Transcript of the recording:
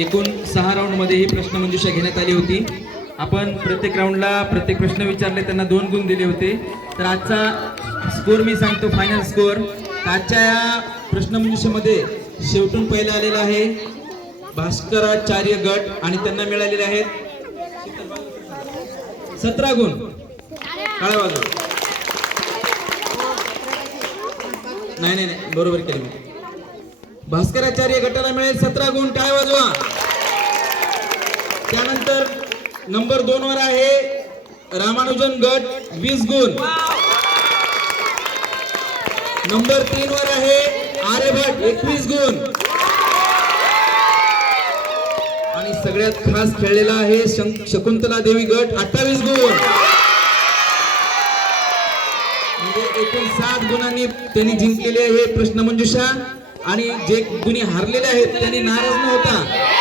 एकूण सहा राऊंडमध्ये ही प्रश्नमंजुषा घेण्यात आली होती. आपण प्रत्येक राऊंडला प्रत्येक प्रश्न विचारले त्यांना दोन गुण दिले होते. तर आजचा स्कोर मी सांगतो फायनल स्कोर आजच्या या प्रश्नमंजुषेमध्ये शेवटून पहिला आलेला आहे भास्कराचार्य गट आणि त्यांना मिळालेले आहेत सतरा गुण. काळा बाजू नाही नाही नाही बरोबर केलं मी. भास्कराचार्य गटाला मिळेल सतरा गुण. काय वाजवा? त्यानंतर नंबर दोन वर आहे रामानुजन गट वीस गुण. नंबर तीन वर आहे आर्यभट एकवीस गुण. आणि सगळ्यात खास खेळलेला आहे शकुंतला देवी गट अठ्ठावीस गुण. म्हणजे एकूण सात गुणांनी त्यांनी जिंकलेले हे प्रश्न मंजुषा. आणि जे कुणी हारलेले आहेत त्यांनी नाराज न होता